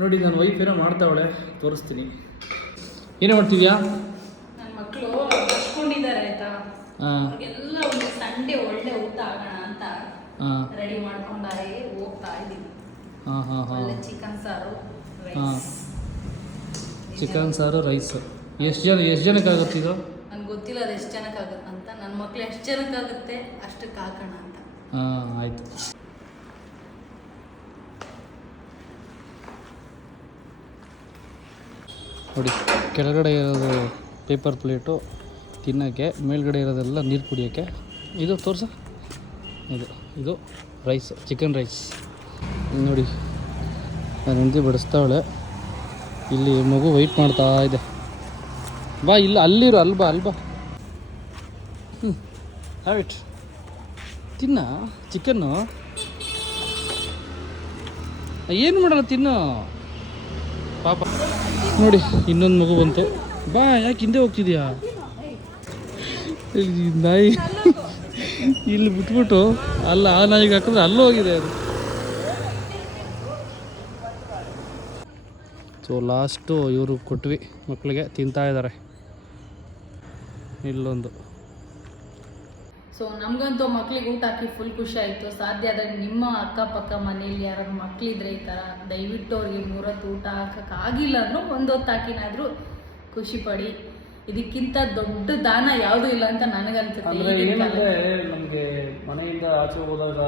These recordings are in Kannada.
ನೋಡಿ ನನ್ನ ವೈಫ್ ಏನೋ ಮಾಡ್ತಾವಳೆ, ತೋರಿಸ್ತೀನಿ. ಏನೇ ಮಾಡ್ತಿದ್ಯಾ? ನನ್ನ ಮಕ್ಕಳು ಹಚ್ಕೊಂಡಿದ್ದಾರೆ ಆಯ್ತಾ, ಎಲ್ಲ ಒಂದು ಸಂಡೇ ಒಳ್ಳೆ ಊಟ ಆಗೋಣ ಅಂತ ರೆಡಿ ಮಾಡ್ಕೊಂಡಾರೆ, ಹೋಗ್ತಾ ಇದ್ದೀನಿ. ಒಳ್ಳೆ ಚಿಕನ್ ಸಾರು ರೈಸ್. ಚಿಕನ್ ಸಾರು ರೈಸ್ ಎಷ್ಟು ಜನಕ್ಕಾಗುತ್ತೆ ಇದು? ನನಗೆ ಗೊತ್ತಿಲ್ಲ ಅದು ಎಷ್ಟು ಜನಕ್ಕಾಗುತ್ತೆ ಅಂತ. ನನ್ನ ಮಕ್ಳು ಎಷ್ಟು ಜನಕ್ಕಾಗುತ್ತೆ ಅಷ್ಟಕ್ಕೆ ಹಾಕೋಣ ಅಂತ. ಆಯಿತು. ನೋಡಿ, ಕೆಳಗಡೆ ಇರೋದು ಪೇಪರ್ ಪ್ಲೇಟು ತಿನ್ನೋಕ್ಕೆ, ಮೇಲ್ಗಡೆ ಇರೋದೆಲ್ಲ ನೀರು ಕುಡಿಯೋಕ್ಕೆ. ಇದು ತೋರ್ಸ, ಇದು ರೈಸ್, ಚಿಕನ್ ರೈಸ್. ನೋಡಿ, ನಾನು ಹೆಂಡತಿ ಬಡಿಸ್ತಾವಳೆ. ಇಲ್ಲಿ ಮಗು ವೆಯ್ಟ್ ಮಾಡ್ತಾ ಇದೆ. ಬಾ, ಇಲ್ಲ ಅಲ್ಲಿರು, ಅಲ್ಬಾ. ಹ್ಯಾವಿಟ್ ತಿನ್ನ ಚಿಕನ್ನು. ಏನು ಮಾಡಲ್ಲ, ತಿನ್ನು ಪಾಪ. ನೋಡಿ, ಇನ್ನೊಂದು ಮಗು ಬಂತು. ಬಾ, ಯಾಕೆ ಹಿಂದೆ ಹೋಗ್ತಿದ್ಯಾ? ನಾಯಿ ಇಲ್ಲಿ ಬಿಟ್ಬಿಟ್ಟು ಅಲ್ಲ, ಆ ನಾಯಿಗೆ ಹಾಕಿದ್ರೆ ಅಲ್ಲೂ ಹೋಗಿದೆ ಅದು. ಸೊ ಲಾಸ್ಟು ಇವರು ಕೊಟ್ವಿ, ಮಕ್ಕಳಿಗೆ ತಿಂತಾ ಇದ್ದಾರೆ. ಇಲ್ಲೊಂದು. ಸೊ ನಮಗಂತೂ ಮಕ್ಳಿಗೆ ಊಟ ಹಾಕಿ ಫುಲ್ ಖುಷಿ ಆಯಿತು. ಸಾಧ್ಯ ಆದರೆ ನಿಮ್ಮ ಅಕ್ಕಪಕ್ಕ ಮನೇಲಿ ಯಾರು ಮಕ್ಕಳಿದ್ರೆ ಈ ಥರ ದಯವಿಟ್ಟು ಅವ್ರಿಗೆ 3 ಹೊತ್ತು ಊಟ ಹಾಕೋಕ್ಕಾಗಿಲ್ಲ ಅಂದರೂ 1 ಹೊತ್ತು ಹಾಕಿನಾದರೂ ಖುಷಿ ಪಡಿ. ಇದಕ್ಕಿಂತ ದೊಡ್ಡ ದಾನ ಯಾವುದೂ ಇಲ್ಲ ಅಂತ ನನಗನ್ಸುತ್ತೆ. ಏನಂದರೆ, ನಮಗೆ ಮನೆಯಿಂದ ಆಚೆ ಹೋದಾಗ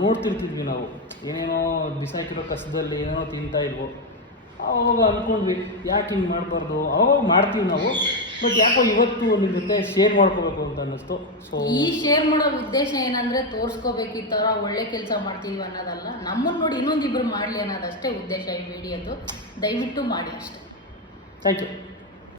ನೋಡ್ತಿರ್ತಿದ್ವಿ ನಾವು, ಏನೇನೋ ಬಿಸಾಕಿರೋ ಕಸದಲ್ಲಿ ಏನೇನೋ ತಿಂತಾ ಇದ್ವು. ಆವಾಗ ಅಂದ್ಕೊಂಡ್ವಿ ಯಾಕೆ ಹಿಂಗೆ ಮಾಡಬಾರ್ದು. ಅವಾಗ ಮಾಡ್ತೀವಿ ನಾವು, ಬಟ್ ಯಾಕೋ ಇವತ್ತು ನಿಮ್ಮ ಜೊತೆ ಶೇರ್ ಮಾಡ್ಕೋಬೇಕು ಅಂತ ಅನ್ನಿಸ್ತು. ಸೊ ಈ ಶೇರ್ ಮಾಡೋ ಉದ್ದೇಶ ಏನಂದರೆ ತೋರಿಸ್ಕೋಬೇಕು ಈ ಥರ ಒಳ್ಳೆ ಕೆಲಸ ಮಾಡ್ತೀವಿ ಅನ್ನೋದಲ್ಲ, ನಮ್ಮನ್ನು ನೋಡಿ ಇನ್ನೊಂದಿಬ್ಬರು ಮಾಡಲಿ ಅನ್ನೋದಷ್ಟೇ ಉದ್ದೇಶ ಈ ವಿಡಿಯೋದು. ದಯವಿಟ್ಟು ಮಾಡಿ ಅಷ್ಟೇ. Thank you.